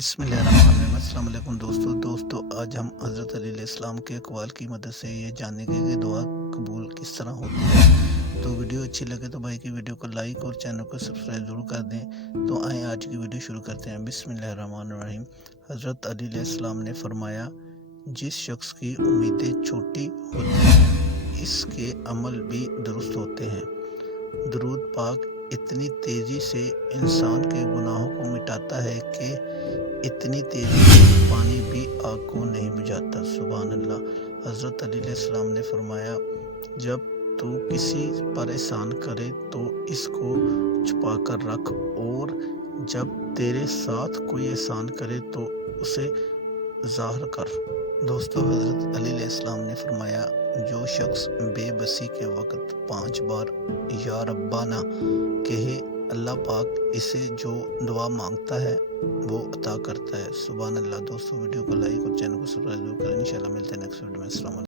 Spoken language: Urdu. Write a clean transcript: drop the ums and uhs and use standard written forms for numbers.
بسم اللہ الرحمن الرحیم۔ السلام علیکم دوستو آج ہم حضرت علی علیہ السلام کے اقوال کی مدد سے یہ جانیں گے کہ دعا قبول کس طرح ہوتی ہے۔ تو ویڈیو اچھی لگے تو بھائی کی ویڈیو کو لائک اور چینل کو سبسکرائب ضرور کر دیں۔ تو آئیں آج کی ویڈیو شروع کرتے ہیں۔ بسم اللہ الرحمن الرحیم۔ حضرت علی علیہ السلام نے فرمایا، جس شخص کی امیدیں چھوٹی ہوتی ہیں اس کے عمل بھی درست ہوتے ہیں۔ درود پاک اتنی تیزی سے انسان کے گناہوں کو مٹاتا ہے کہ اتنی تیزی سے پانی بھی آگ کو نہیں بجھاتا۔ سبحان اللہ۔ حضرت علی علیہ السلام نے فرمایا، جب تو کسی پر احسان کرے تو اس کو چھپا کر رکھ، اور جب تیرے ساتھ کوئی احسان کرے تو اسے ظاہر کر۔ دوستو حضرت علی علیہ السلام نے فرمایا، جو شخص بے بسی کے وقت 5 بار یا ربنا کہے، اللہ پاک اسے جو دعا مانگتا ہے وہ عطا کرتا ہے۔ سبحان اللہ۔ دوستو ویڈیو کو لائک اور چینل کو سبسکرائب کریں۔ انشاءاللہ ملتے ہیں نیکسٹ ویڈیو میں۔ السلام علیکم۔